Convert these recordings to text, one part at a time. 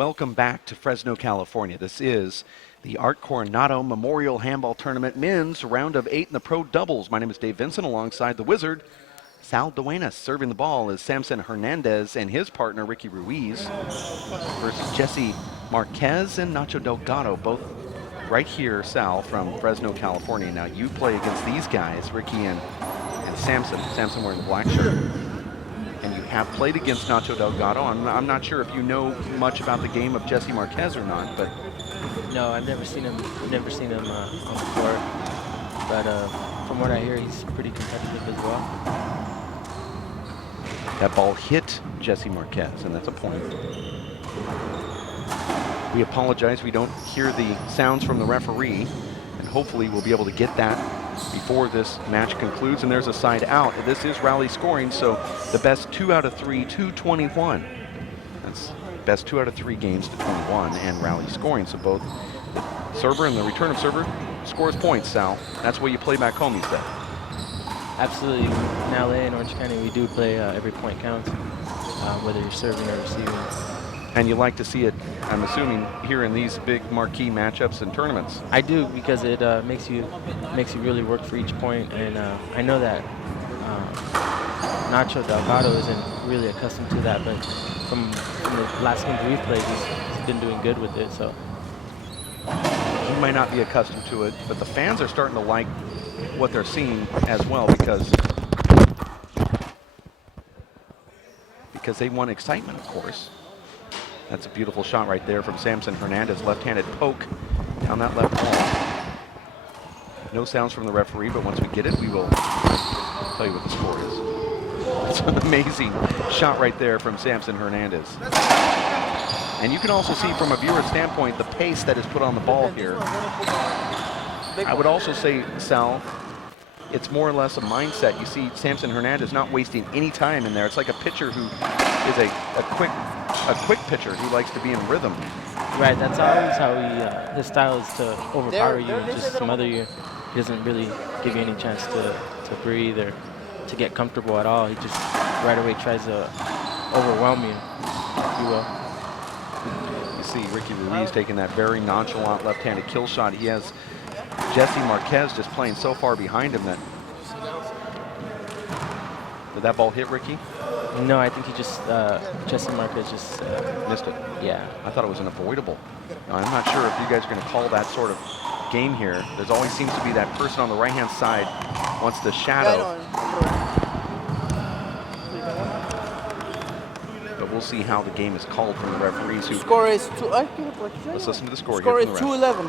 Welcome back to Fresno, California. This is the Art Coronado Memorial Handball Tournament Men's Round of 8 in the Pro Doubles. My name is Dave Vincent alongside the Wizard, Sal Duenas. Serving the ball is Samson Hernandez and his partner, Ricky Ruiz, versus Jesse Marquez and Nacho Delgado, both right here, Sal, from Fresno, California. Now you play against these guys, Ricky and Samson. Samson wearing the black shirt. And you have played against Nacho Delgado. I'm not sure if you know much about the game of Jesse Marquez or not, but no, I've never seen him. Never seen him on the court. But from what I hear, he's pretty competitive as well. That ball hit Jesse Marquez, and that's a point. We apologize. We don't hear the sounds from the referee, and hopefully we'll be able to get that before this match concludes. And there's a side out. This is rally scoring, so the best 2 out of 3 to 21. That's best 2 out of 3 games to 21 and rally scoring. So both the server and the return of server scores points, Sal. That's what you play back home, you said. Absolutely. In LA and Orange County, we do play every point counts, whether you're serving or receiving. And you like to see it, I'm assuming, here in these big marquee matchups and tournaments. I do, because it makes you really work for each point, and I know that Nacho Delgado isn't really accustomed to that, but from the last games we've played, he's been doing good with it. So he might not be accustomed to it, but the fans are starting to like what they're seeing as well, because they want excitement, of course. That's a beautiful shot right there from Samson Hernandez. Left-handed poke down that left wall. No sounds from the referee, but once we get it, we will tell you what the score is. It's an amazing shot right there from Samson Hernandez. And you can also see from a viewer standpoint the pace that is put on the ball here. I would also say, Sal, it's more or less a mindset. You see Samson Hernandez not wasting any time in there. It's like a pitcher who is a quick pitcher who likes to be in rhythm. Right, that's always how his style is to overpower you and just smother you. He doesn't really give you any chance to breathe or to get comfortable at all. He just right away tries to overwhelm you, if you will. You see Ricky Ruiz taking that very nonchalant left-handed kill shot. He has Jesse Marquez just playing so far behind him that. Did that ball hit Ricky? No, I think he just, Jesse Marquez just missed it. Yeah. I thought it was an avoidable. Now, I'm not sure if you guys are going to call that sort of game here. There's always seems to be that person on the right-hand side wants the shadow. But we'll see how the game is called from the referees. Score is Let's listen to the score. Score is 2-11.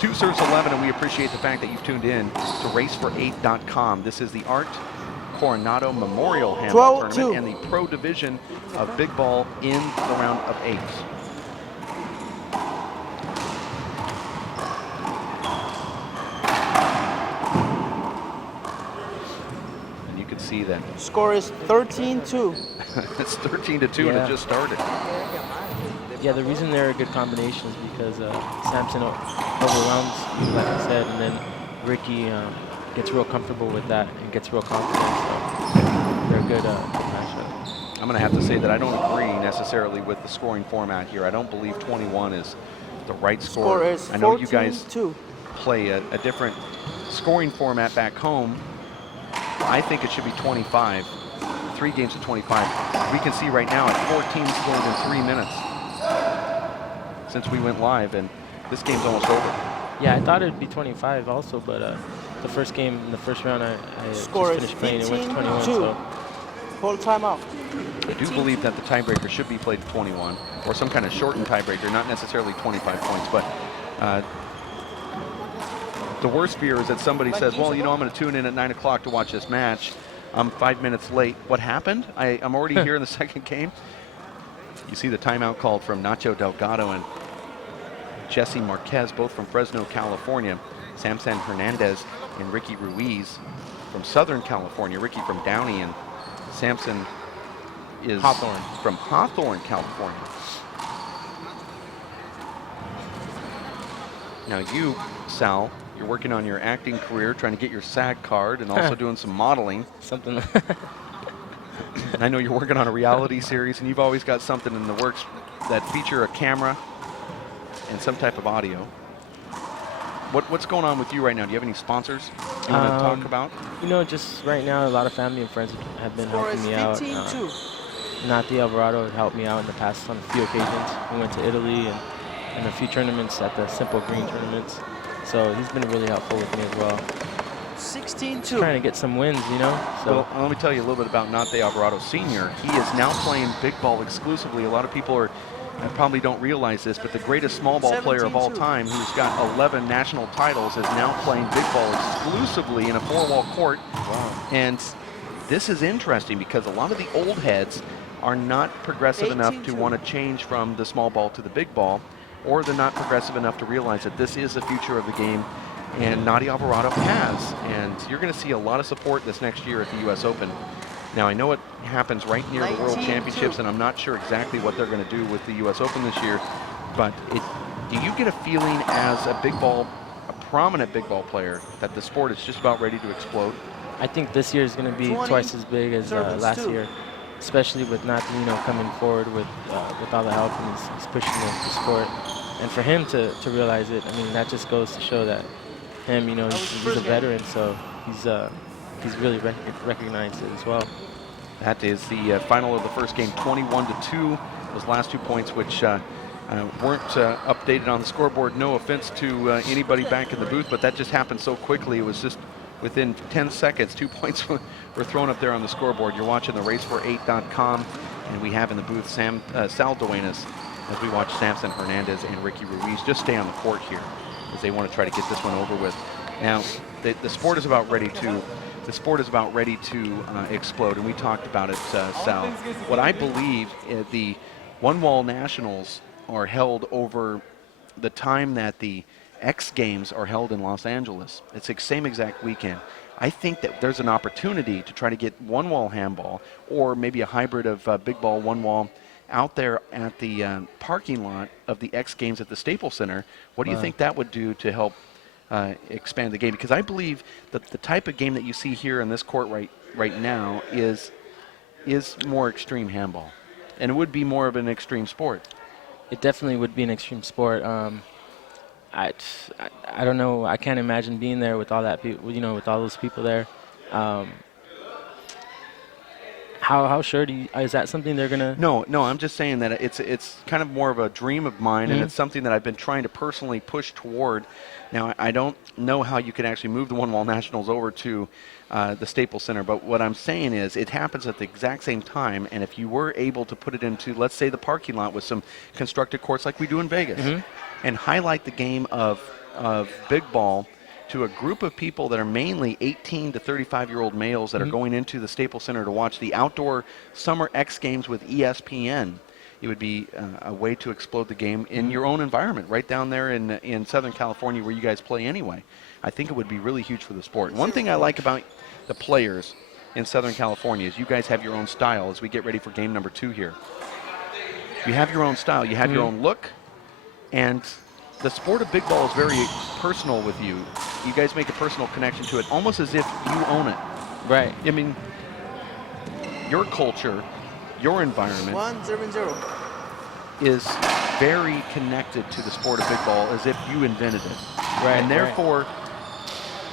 2 serves 11, and we appreciate the fact that you've tuned in to racefor8.com. This is the Art Coronado Memorial Handball Tournament and the Pro Division of Big Ball in the round of 8. And you can see that score is 13-2. It's 13-2, and it just started. Yeah, the reason they're a good combination is because Samson overwhelms you, like I said, and then Ricky gets real comfortable with that and gets real confident. So they're a good matchup. I'm going to have to say that I don't agree necessarily with the scoring format here. I don't believe 21 is the right score. Score is 14-2. I know you guys play a different scoring format back home. I think it should be 25. 3 games to 25. We can see right now at 14 scored in 3 minutes since we went live, and this game's almost over. Yeah, I thought it'd be 25 also, but the first game in the first round, I just finished playing. It went to 21. So. Full timeout. I do believe that the tiebreaker should be played at 21, or some kind of shortened tiebreaker, not necessarily 25 points. But the worst fear is that somebody says, well, you know, I'm going to tune in at 9 o'clock to watch this match. I'm 5 minutes late. What happened? I'm already here in the second game. You see the timeout called from Nacho Delgado and Jesse Marquez, both from Fresno, California. Samson Hernandez and Ricky Ruiz from Southern California. Ricky from Downey, and Samson is from Hawthorne, California. Now you, Sal, you're working on your acting career, trying to get your SAG card, and also doing some modeling. Something. I know you're working on a reality series, and you've always got something in the works that feature a camera and some type of audio. What's going on with you right now? Do you have any sponsors you want to talk about? You know, just right now, a lot of family and friends have been helping me out. 15-2. Nati Alvarado helped me out in the past on a few occasions. We went to Italy and a few tournaments at the Simple Green tournaments. So he's been really helpful with me as well. 16-2. Trying to get some wins, you know. So Well, let me tell you a little bit about Nate Alvarado Sr. He is now playing big ball exclusively. A lot of people probably don't realize this, but the greatest small ball player of all 17-2. time, who's got 11 national titles, is now playing big ball exclusively in a four-wall court. Wow. And this is interesting because a lot of the old heads are not progressive enough to 18-2. want to change from the small ball to the big ball, or they're not progressive enough to realize that this is the future of the game. And Nati Alvarado has, and you're going to see a lot of support this next year at the U.S. Open. Now, I know it happens right near the World 19-2. Championships, and I'm not sure exactly what they're going to do with the U.S. Open this year, but do you get a feeling as a prominent big ball player, that the sport is just about ready to explode? I think this year is going to be 20, twice as big as last 2. year, especially with Nati, you know, coming forward with all the help, and he's pushing the sport. And for him to realize it, I mean, that just goes to show that him, you know, he's a veteran, so he's really recognized it as well. That is the final of the first game, 21-2. Those last 2 points, which weren't updated on the scoreboard. No offense to anybody back in the booth, but that just happened so quickly. It was just within 10 seconds, 2 points were thrown up there on the scoreboard. You're watching the racefor8.com, and we have in the booth Sal Duenas as we watch Samson Hernandez and Ricky Ruiz just stay on the court here as they want to try to get this one over with. Now, the sport is about ready to explode, and we talked about it, Sal. What I believe the one-wall nationals are held over the time that the X Games are held in Los Angeles. It's the same exact weekend. I think that there's an opportunity to try to get one-wall handball, or maybe a hybrid of big ball, one-wall, out there at the parking lot of the X Games at the Staples Center. What do you think that would do to help expand the game? Because I believe that the type of game that you see here in this court right now is more extreme handball, and it would be more of an extreme sport. It definitely would be an extreme sport. I don't know. I can't imagine being there with all that people, you know, with all those people there. How sure is that something they're gonna? No, I'm just saying that it's kind of more of a dream of mine, and it's something that I've been trying to personally push toward. Now, I don't know how you can actually move the one-wall nationals over to the Staples Center, but what I'm saying is it happens at the exact same time, and if you were able to put it into, let's say, the parking lot with some constructed courts like we do in Vegas, and highlight the game of big ball to a group of people that are mainly 18 to 35-year-old males that are going into the Staples Center to watch the outdoor Summer X Games with ESPN. It would be a way to explode the game in your own environment, right down there in Southern California where you guys play anyway. I think it would be really huge for the sport. One thing I like about the players in Southern California is you guys have your own style as we get ready for game number 2 here. You have your own style. You have your own look, and the sport of big ball is very personal with you. You guys make a personal connection to it, almost as if you own it. Right. I mean, your culture, your environment 1-0. is very connected to the sport of big ball as if you invented it. Right. And therefore,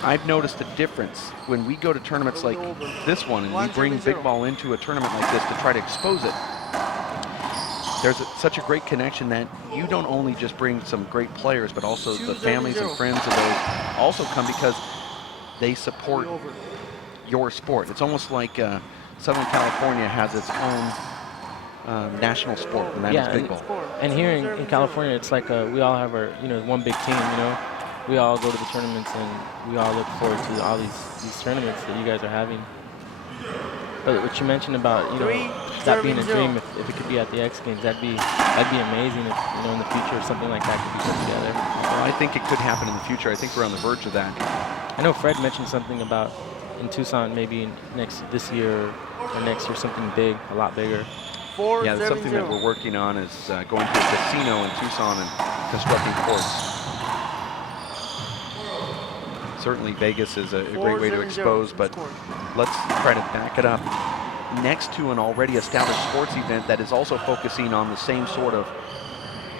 I've noticed a difference when we go to tournaments like this one and we bring big ball into a tournament like this to try to expose it. There's such a great connection that you don't only just bring some great players, but also the families and friends of those also come because they support your sport. It's almost like Southern California has its own national sport, and that is big ball. And here in California, it's like we all have our, you know, one big team, you know. We all go to the tournaments, and we all look forward to all these tournaments that you guys are having. But what you mentioned about, you know, that being a dream, if it could be at the X Games, that'd be amazing if, you know, in the future something like that could be put together. Well, I think it could happen in the future. I think we're on the verge of that. I know Fred mentioned something about in Tucson, maybe this year or next year, something big, a lot bigger. Yeah, that's something that we're working on is going to a casino in Tucson and constructing courts. Certainly Vegas is a great way to expose, but let's try to back it up next to an already established sports event that is also focusing on the same sort of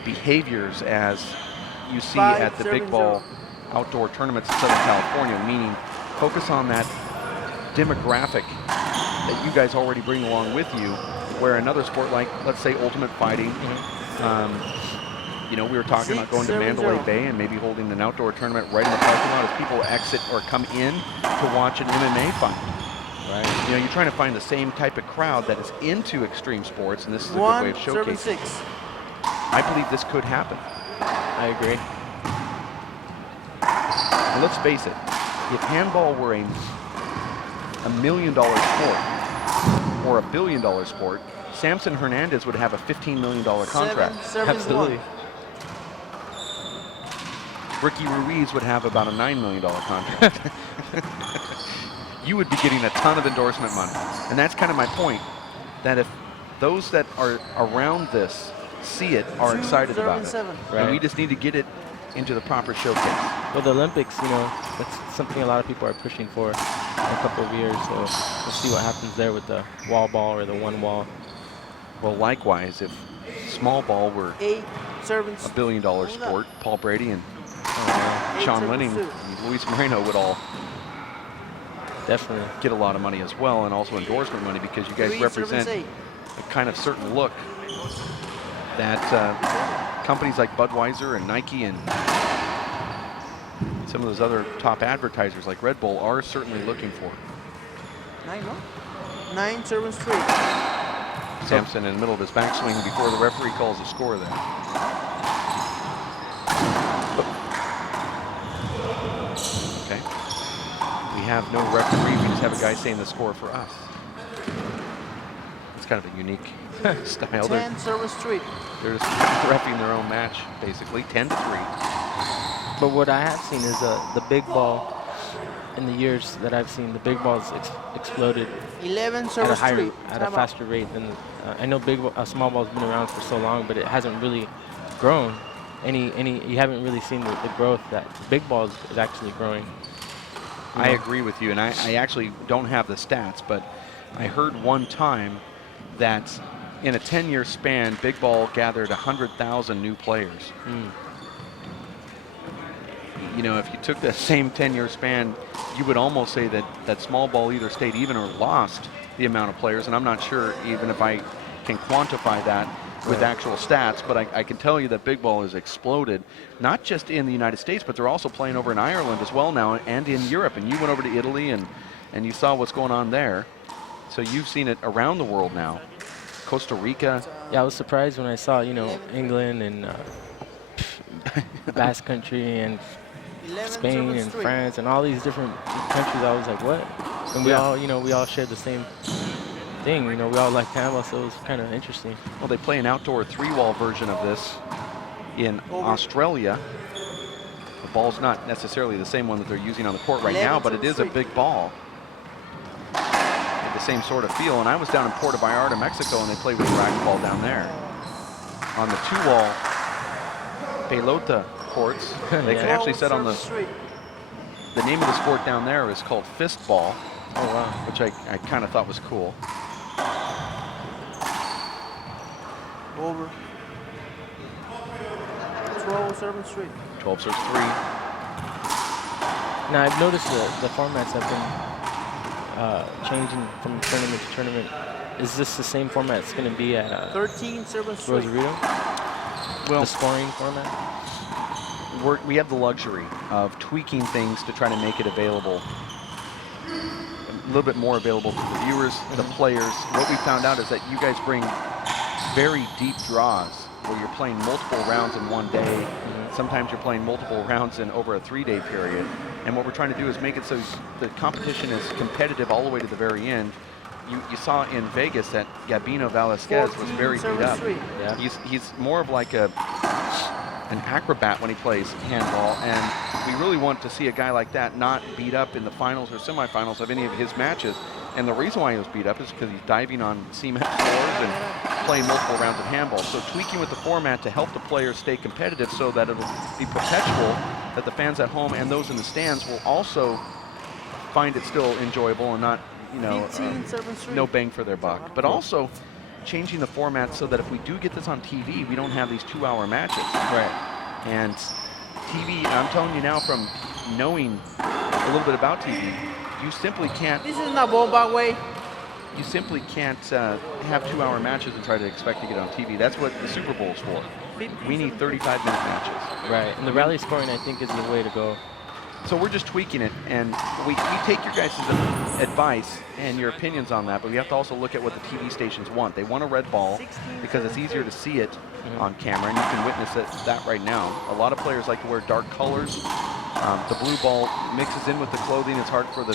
behaviors as you see 5, at the big 7, ball 0. outdoor tournaments in Southern California, meaning focus on that demographic that you guys already bring along with you, where another sport like, let's say, ultimate fighting, you know, we were talking about going to 6, 7, Mandalay 0. Bay and maybe holding an outdoor tournament right in the parking lot as people exit or come in to watch an MMA fight. Right. You know, you're trying to find the same type of crowd that is into extreme sports, and this is a good way 1, of 7, showcasing. 6. I believe this could happen. I agree. And let's face it, if handball were $1 million sport or $1 billion sport, Samson Hernandez would have a $15 million contract. 7, 7, Absolutely. 1. Ricky Ruiz would have about a $9 million contract. You would be getting a ton of endorsement money. And that's kind of my point, that if those that are around this see it, are 2, excited 7, about it. 7. Right. And we just need to get it into the proper showcase. Well, the Olympics, you know, that's something a lot of people are pushing for in a couple of years. So we'll see what happens there with the wall ball or the one wall. Well, likewise, if small ball were 8, 7, $1 billion sport, Paul Brady and Eight, Sean 7, Lenning 2. and Luis Moreno would all Definitely. get a lot of money as well, and also endorsement money, because you guys 3, represent 7, 8. a kind of certain look that companies like Budweiser and Nike and some of those other top advertisers like Red Bull are certainly looking for. 9, no? 9, 7, 3. Samson in the middle of his backswing before the referee calls a score there. Okay. We have no referee, we just have a guy saying the score for us. It's kind of a unique style. 10, 7, 3. They're just reffing their own match, basically, 10-3. But what I have seen is the big ball. In the years that I've seen, the big ball's exploded 11, at 7, a higher, 3. at a faster rate than I know small ball's been around for so long, but it hasn't really grown. You haven't really seen the growth that big ball is actually growing. I agree with you, and I actually don't have the stats, but I heard one time that in a 10-year span, big ball gathered 100,000 new players. You know, if you took that same 10-year span, you would almost say that small ball either stayed even or lost the amount of players, and I'm not sure even if I can quantify that with actual stats, but I can tell you that big ball has exploded, not just in the United States, but they're also playing over in Ireland as well now, and in Europe. And you went over to Italy, and you saw what's going on there. So you've seen it around the world now. Costa Rica. Yeah, I was surprised when I saw, you know, England and Basque Country and 11, Spain 7, and 3. France and all these different countries. I was like, what? And we all, you know, we all shared the same thing. You know, we all like handball, so it was kind of interesting. Well, they play an outdoor 3-wall version of this in Australia. The ball's not necessarily the same one that they're using on the court right now, but it is a big ball. The same sort of feel. And I was down in Puerto Vallarta, Mexico, and they play with racquetball down there. On the 2-wall pelota courts, they can actually set on the name of the sport down there is called fist ball. Oh, wow. Which I kind of thought was cool. Over. 12, 7, 3. 12 serves 3. Now, I've noticed the formats have been changing from tournament to tournament. Is this the same format it's going to be at 13, 7, 3. Rosarito? Well, The scoring format? we have the luxury of tweaking things to try to make it available, a little bit more available to the viewers, the players. What we found out is that you guys bring very deep draws where you're playing multiple rounds in one day. Sometimes you're playing multiple rounds in over a 3-day period. And what we're trying to do is make it so the competition is competitive all the way to the very end. You saw in Vegas that Gabino Velasquez was very beat up. Yeah. He's more of like an acrobat when he plays handball, and we really want to see a guy like that not beat up in the finals or semifinals of any of his matches. And the reason why he was beat up is because he's diving on cement floors and playing multiple rounds of handball. So tweaking with the format to help the players stay competitive so that it'll be perpetual, that the fans at home and those in the stands will also find it still enjoyable and not, you know, 15, 7, 3. no bang for their buck. But also, changing the format so that if we do get this on TV, we don't have these 2-hour matches. Right. And TV, I'm telling you now from knowing a little bit about TV, you simply can't. This is not bomba way. You simply can't have 2-hour matches and try to expect to get on TV. That's what the Super Bowl is for. We need 35-minute matches. Right, and the rally scoring, I think, is the way to go. So we're just tweaking it, and we take your guys' advice and your opinions on that, but we have to also look at what the TV stations want. They want a red ball because it's easier to see it on camera, and you can witness that right now. A lot of players like to wear dark colors. The blue ball mixes in with the clothing. It's hard for the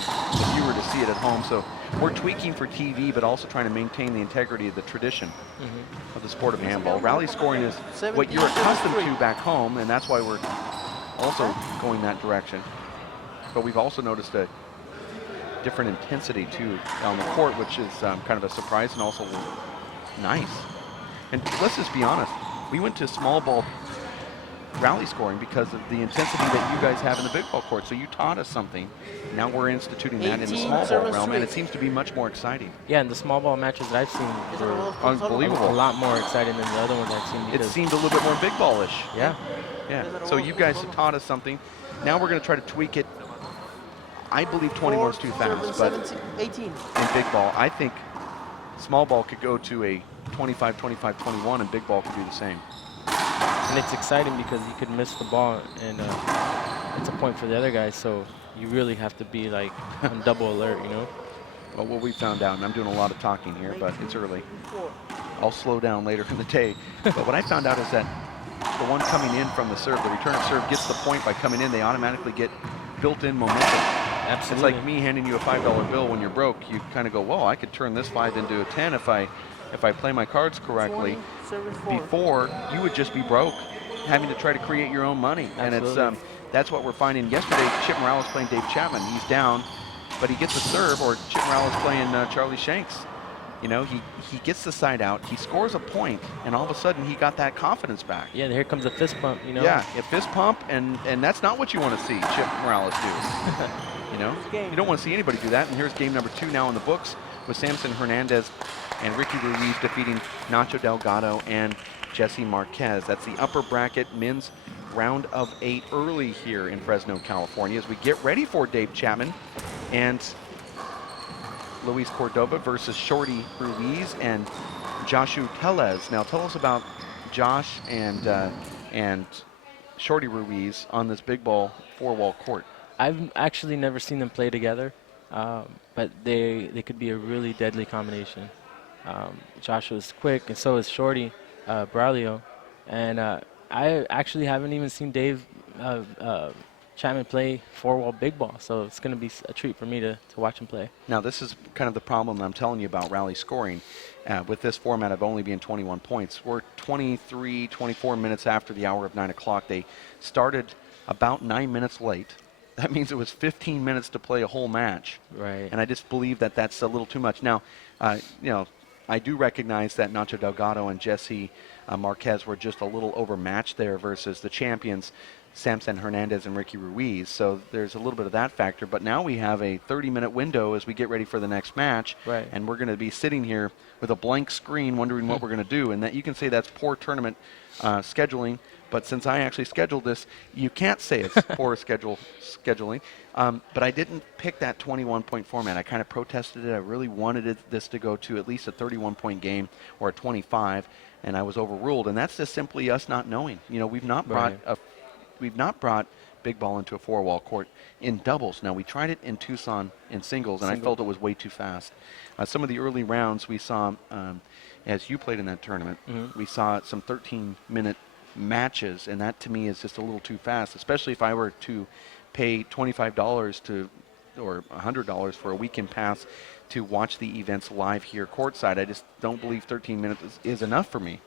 viewer to see it at home. So we're tweaking for TV, but also trying to maintain the integrity of the tradition of the sport of handball. Rally scoring is what you're accustomed to back home, and that's why we're also going that direction. But we've also noticed a different intensity too on the court, which is kind of a surprise and also nice. And let's just be honest, we went to small ball rally scoring because of the intensity that you guys have in the big ball court. So you taught us something. Now we're instituting that in the small ball realm, and it seems to be much more exciting. Yeah, and the small ball matches that I've seen were unbelievable. A lot more exciting than the other ones I've seen. It seemed a little bit more big ballish. Yeah. Yeah. So you guys have taught us something. Now we're going to try to tweak it. I believe 21 is too fast, but 18. in big ball, I think small ball could go to a 25, 25, 21, and big ball could do the same. And it's exciting because you could miss the ball, and it's a point for the other guy. So you really have to be like on double alert, you know. Well, what we found out, and I'm doing a lot of talking here, but it's early. I'll slow down later in the day. But what I found out is that the one coming in from the serve, the return serve gets the point by coming in. They automatically get built-in momentum. Absolutely. It's like me handing you a $5 bill when you're broke. You kind of go, whoa, I could turn this 5 into a 10 if I play my cards correctly. Before, you would just be broke, having to try to create your own money. Absolutely. And it's that's what we're finding. Yesterday, Chip Morales playing Dave Chapman. He's down, but he gets a serve, or Chip Morales playing Charlie Shanks. You know, he gets the side out, he scores a point, and all of a sudden he got that confidence back. Yeah, here comes a fist pump, you know. Yeah, a fist pump, and that's not what you want to see Chip Morales do. You know, you don't want to see anybody do that. And here's game number 2 now in the books with Samson Hernandez and Ricky Ruiz defeating Nacho Delgado and Jesse Marquez. That's the upper bracket men's round of 8 early here in Fresno, California, as we get ready for Dave Chapman and Luis Cordova versus Shorty Ruiz and Joshu Tellez. Now tell us about Josh and Shorty Ruiz on this big ball 4-wall court. I've actually never seen them play together, but they could be a really deadly combination. Josh is quick, and so is Shorty Braulio. And I actually haven't even seen Dave Chapman play 4-wall big ball, so it's going to be a treat for me to watch him play. Now this is kind of the problem I'm telling you about rally scoring. With this format of only being 21 points, we're 23, 24 minutes after the hour of 9 o'clock. They started about 9 minutes late. That means it was 15 minutes to play a whole match. Right. And I just believe that that's a little too much. Now, you know, I do recognize that Nacho Delgado and Jesse Marquez were just a little overmatched there versus the champions, Samson Hernandez and Ricky Ruiz. So there's a little bit of that factor. But now we have a 30-minute window as we get ready for the next match. Right. And we're going to be sitting here with a blank screen wondering what we're going to do. And that you can say that's poor tournament scheduling. But since I actually scheduled this, you can't say it's poor scheduling. But I didn't pick that 21-point format. I kind of protested it. I really wanted this to go to at least a 31-point game or a 25, and I was overruled. And that's just simply us not knowing. You know, we've not brought big ball into a 4-wall court in doubles. Now, we tried it in Tucson in singles, and I felt it was way too fast. Some of the early rounds we saw, as you played in that tournament, we saw some 13-minute matches, and that to me is just a little too fast, especially if I were to pay $25 or $100 for a weekend pass to watch the events live here courtside. I just don't believe 13 minutes is enough for me.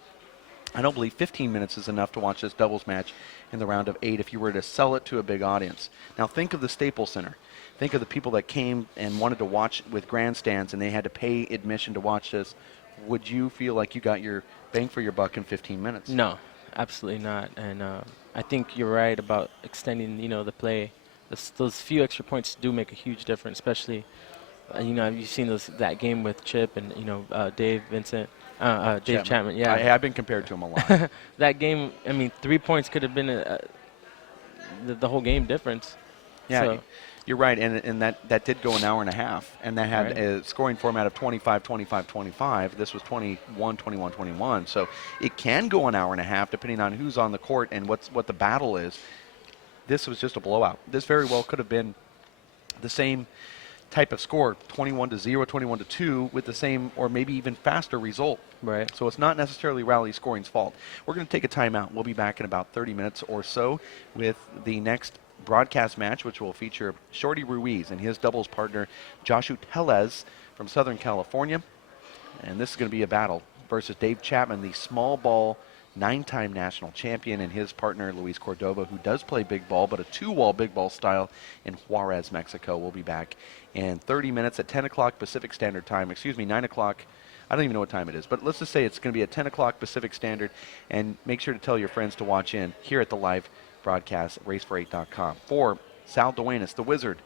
I don't believe 15 minutes is enough to watch this doubles match in the round of 8 if you were to sell it to a big audience. Now think of the Staples Center. Think of the people that came and wanted to watch with grandstands and they had to pay admission to watch this. Would you feel like you got your bang for your buck in 15 minutes? No. Absolutely not, and I think you're right about extending, you know, the play. Those few extra points do make a huge difference, especially You know, you've seen that game with Chip and, you know, Dave Chapman. Yeah. I have been compared to him a lot. That game, I mean, 3 points could have been the whole game difference. Yeah, So, you're right, and that did go an hour and a half, and that had a scoring format of 25, 25, 25. This was 21, 21, 21. So it can go an hour and a half depending on who's on the court and what the battle is. This was just a blowout. This very well could have been the same type of score, 21-0, 21-2, with the same or maybe even faster result. right. So it's not necessarily Rally Scoring's fault. We're going to take a timeout. We'll be back in about 30 minutes or so with the next broadcast match, which will feature Shorty Ruiz and his doubles partner, Joshu Tellez from Southern California. And this is going to be a battle versus Dave Chapman, the small ball 9-time national champion, and his partner, Luis Cordova, who does play big ball, but a 2-wall big ball style in Juarez, Mexico. We'll be back in 30 minutes at 10 o'clock Pacific Standard Time. 9 o'clock. I don't even know what time it is, but let's just say it's going to be at 10 o'clock Pacific Standard, and make sure to tell your friends to watch in here at the live broadcast at racefor8.com. For Sal Duenas, the Wizard,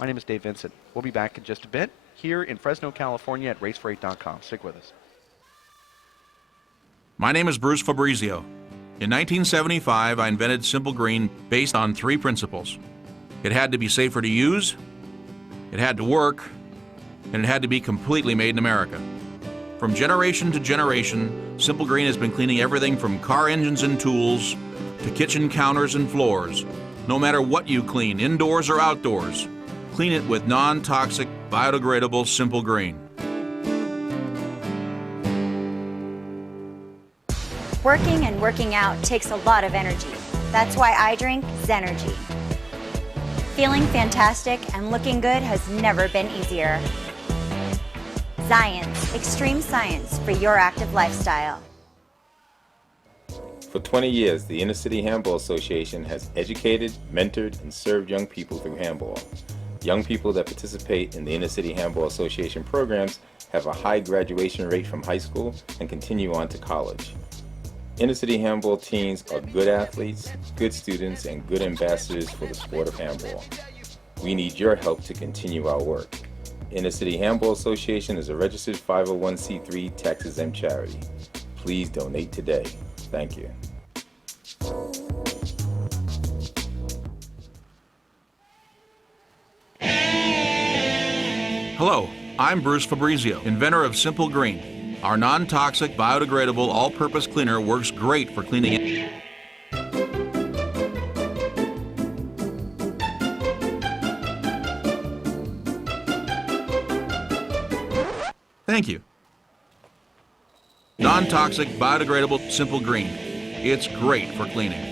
my name is Dave Vincent. We'll be back in just a bit here in Fresno, California at racefor8.com. Stick with us. My name is Bruce Fabrizio. In 1975, I invented Simple Green based on 3 principles. It had to be safer to use, it had to work, and it had to be completely made in America. From generation to generation, Simple Green has been cleaning everything from car engines and tools to kitchen counters and floors. No matter what you clean, indoors or outdoors, clean it with non-toxic, biodegradable Simple Green. Working and working out takes a lot of energy. That's why I drink Zenergy. Feeling fantastic and looking good has never been easier. Zions, extreme science for your active lifestyle. For 20 years, the Inner City Handball Association has educated, mentored, and served young people through handball. Young people that participate in the Inner City Handball Association programs have a high graduation rate from high school and continue on to college. Inner City Handball teams are good athletes, good students, and good ambassadors for the sport of handball. We need your help to continue our work. Inner City Handball Association is a registered 501c3 tax-exempt charity. Please donate today. Thank you. Hello, I'm Bruce Fabrizio, inventor of Simple Green. Our non-toxic, biodegradable, all-purpose cleaner works great for cleaning it. Thank you. Non-toxic, biodegradable, Simple Green. It's great for cleaning.